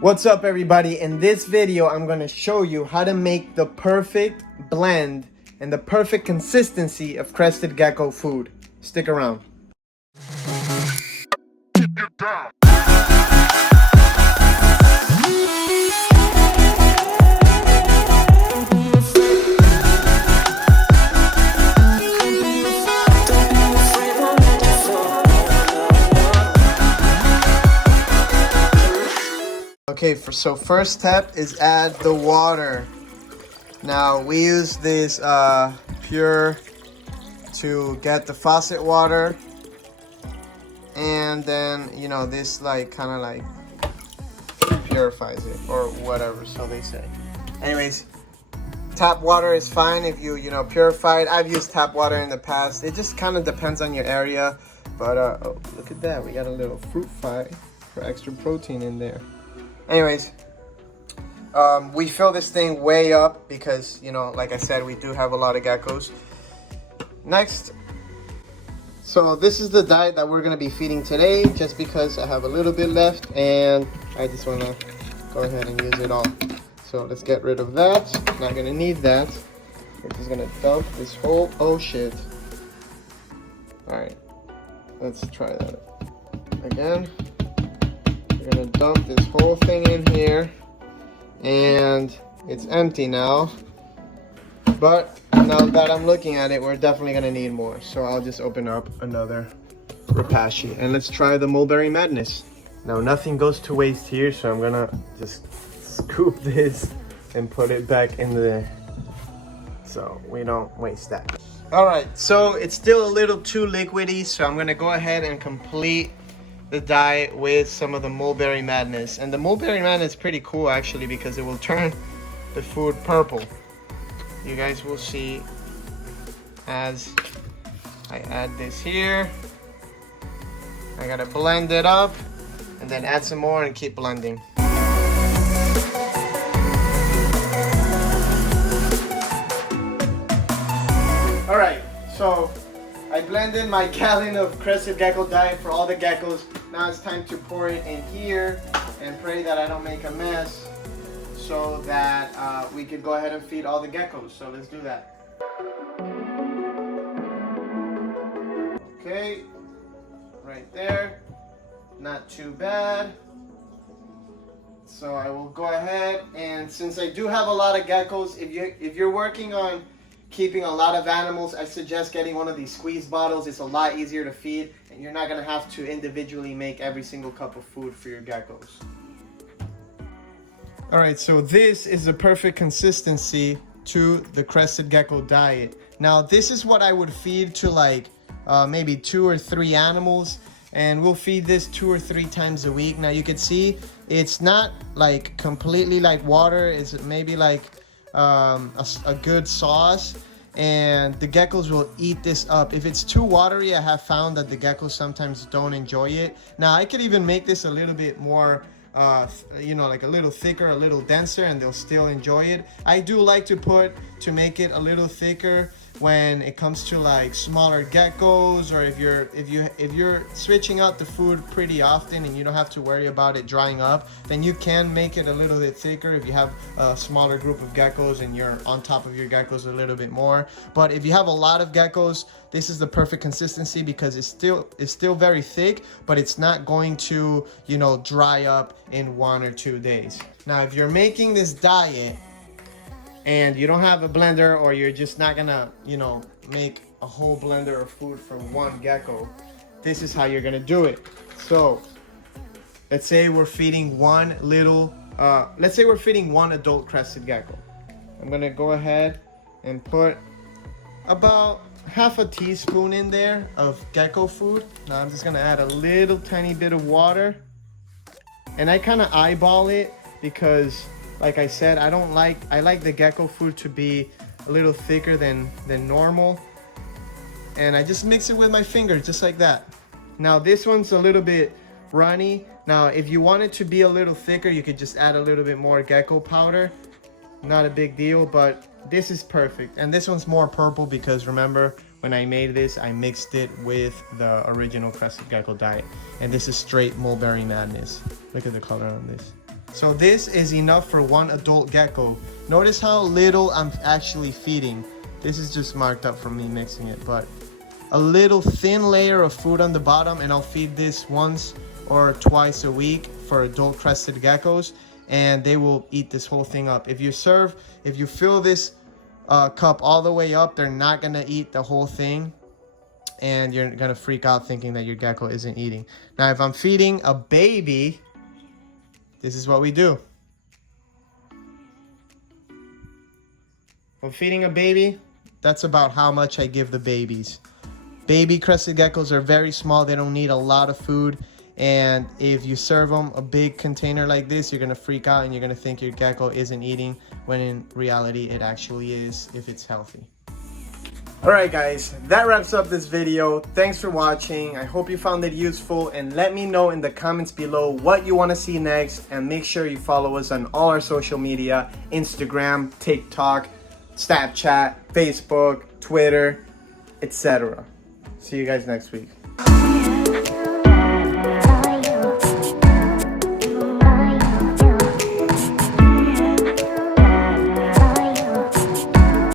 What's up, everybody? In this video I'm going to show you how to make the perfect blend and the perfect consistency of Crested Gecko food. Stick around. Okay, so first step is add the water. Now we use this pure to get the faucet water, and then this kind of like purifies it or whatever, so they say. Anyways, tap water is fine if you purify it. I've used tap water in the past. It just kind of depends on your area, but oh, look at that, we got a little fruit fly for extra protein in there. Anyways, we fill this thing way up because, like I said, we do have a lot of geckos. Next, so this is the diet that we're going to be feeding today, just because I have a little bit left and I just want to go ahead and use it all. So let's get rid of that. Not going to need that. We're just going to dump this whole, oh shit. Alright, let's try that again. We're gonna dump this whole thing in here, and it's empty now, but now that I'm looking at it, we're definitely gonna need more, so I'll just open up another Rapashi and let's try the mulberry madness. Now nothing goes to waste here, so I'm gonna just scoop this and put it back in the, so we don't waste that. All right, so it's still a little too liquidy, so I'm gonna go ahead and complete the diet with some of the mulberry madness. And the mulberry madness is pretty cool actually, because it will turn the food purple. You guys will see as I add this here. I gotta blend it up and then add some more and keep blending. All right, so I blended my gallon of Crested Gecko diet for all the geckos. Now it's time to pour it in here and pray that I don't make a mess, so that we could go ahead and feed all the geckos. So let's do that. Okay, right there. Not too bad. So I will go ahead, and since I do have a lot of geckos, if you're working on keeping a lot of animals, I suggest getting one of these squeeze bottles. It's a lot easier to feed, and you're not going to have to individually make every single cup of food for your geckos. Alright, so this is the perfect consistency to the Crested Gecko diet. Now this is what I would feed to like maybe 2 or 3 animals, and we'll feed this 2 or 3 times a week. Now you can see it's not like completely like water. It's maybe like a good sauce, and the geckos will eat this up. If it's too watery, I have found that the geckos sometimes don't enjoy it. Now I could even make this a little bit more like a little thicker, a little denser, and they'll still enjoy it. I do like to make it a little thicker when it comes to like smaller geckos, or if you're switching out the food pretty often and you don't have to worry about it drying up, then you can make it a little bit thicker if you have a smaller group of geckos and you're on top of your geckos a little bit more. But if you have a lot of geckos, this is the perfect consistency, because it's still very thick, but it's not going to dry up in 1 or 2 days. Now if you're making this diet and you don't have a blender, or you're just not gonna make a whole blender of food from one gecko, this is how you're gonna do it. So let's say we're feeding one adult Crested Gecko. I'm gonna go ahead and put about half a teaspoon in there of gecko food. Now I'm just gonna add a little tiny bit of water, and I kind of eyeball it because, like I said, I like the gecko food to be a little thicker than normal, and I just mix it with my finger just like that. Now this one's a little bit runny. Now if you want it to be a little thicker, you could just add a little bit more gecko powder. Not a big deal, but this is perfect. And this one's more purple because remember, when I made this, I mixed it with the original Crested Gecko diet. And this is straight mulberry madness. Look at the color on this. So this is enough for one adult gecko. Notice how little I'm actually feeding. This is just marked up from me mixing it, but a little thin layer of food on the bottom, and I'll feed this once or twice a week for adult crested geckos, and they will eat this whole thing up. If you fill this cup all the way up, they're not gonna eat the whole thing, and you're gonna freak out thinking that your gecko isn't eating. Now, if I'm feeding a baby, this is what we do. If I'm feeding a baby, that's about how much I give the babies. Baby crested geckos are very small. They don't need a lot of food. And if you serve them a big container like this, you're gonna freak out and you're gonna think your gecko isn't eating, when in reality it actually is, if it's healthy. Alright guys, that wraps up this video. Thanks for watching. I hope you found it useful, and let me know in the comments below what you want to see next, and make sure you follow us on all our social media: Instagram, TikTok, Snapchat, Facebook, Twitter, etc. See you guys next week.